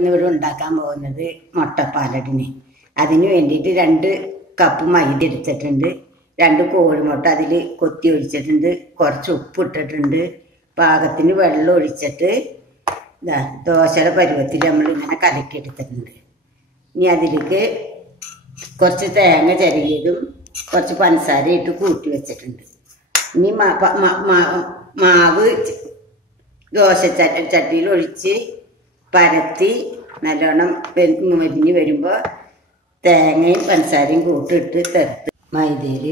ഇന്നിവിടെ ഉണ്ടാക്കാൻ പോകുന്നത് മുട്ടപ്പാലടിന്. അതിന് വേണ്ടിയിട്ട് 2 കപ്പ് മൈദ എടുത്തിട്ടുണ്ട്, 2 കോഴിമുട്ട അതിൽ കൊത്തി ഒഴിച്ചിട്ടുണ്ട്, കുറച്ച് ഉപ്പ് ഇട്ടിട്ടുണ്ട്, പാകത്തിന് വെള്ളം ഒഴിച്ചിട്ട് ദോശയുടെ പരുവത്തിൽ നമ്മളിങ്ങനെ കലക്കിയെടുത്തിട്ടുണ്ട്. ഇനി അതിലേക്ക് കുറച്ച് തേങ്ങ ചിരകിയതും കുറച്ച് പഞ്ചസാര ഇട്ട് കൂട്ടി വെച്ചിട്ടുണ്ട്. ഇനി മാവ് ദോശ ചട്ടിയിൽ ഒഴിച്ച് പരത്തി നല്ലോണം മൊരിഞ്ഞ് വരുമ്പോൾ തേങ്ങയും പഞ്ചസാരയും കൂട്ടിട്ട് തെറുത്ത് മൈദയിൽ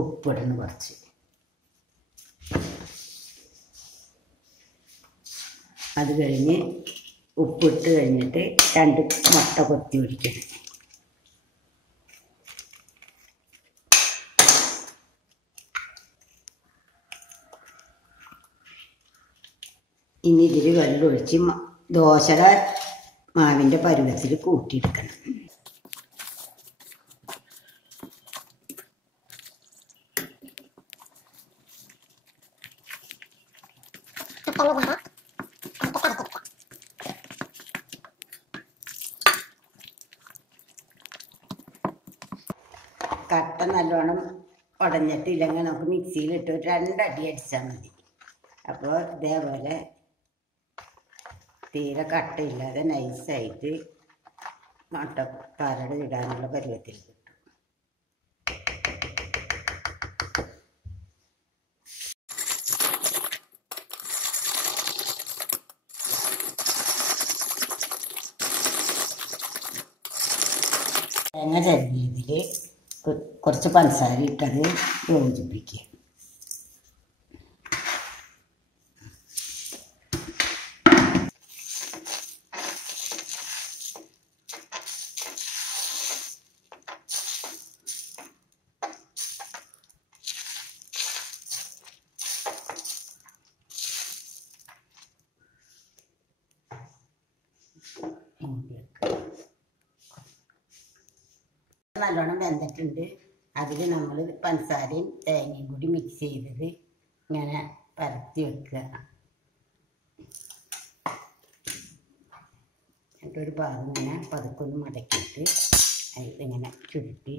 ഉപ്പിടണം കുറച്ച്. അത് കഴിഞ്ഞ് ഉപ്പിട്ട് കഴിഞ്ഞിട്ട് 2 മുട്ട കൊത്തി ഒഴിക്കണം. ഇനി ഇതിൽ വെള്ളം ഒഴിച്ച് ദോശയുടെ മാവിൻ്റെ പരുവത്തിൽ കൂട്ടിയെടുക്കണം. കട്ട നല്ലോണം ഉടഞ്ഞിട്ടില്ലെങ്കിൽ നമുക്ക് മിക്സിയിലിട്ട് 2 അടി അടിച്ചാൽ മതി. അപ്പോൾ ഇതേപോലെ തീരെ കട്ടയില്ലാതെ നൈസായിട്ട് മുട്ടപ്പാലട ഇടാനുള്ള പരുവത്തിൽ കിട്ടും. തേങ്ങ ചരകിയതിൽ കുറച്ച് പഞ്ചസാര ഇട്ടത് യോജിപ്പിക്കുക. നല്ലോണം വെന്തിട്ടുണ്ട്. അതിൽ നമ്മൾ പഞ്ചസാരയും തേങ്ങയും കൂടി മിക്സ് ചെയ്തത് ഇങ്ങനെ പരത്തി വെക്കുക. എന്നിട്ടൊരു ഭാഗം ഇങ്ങനെ പതുക്കൊന്ന് മടക്കിയിട്ട് അതിലിങ്ങനെ ചുരുട്ടി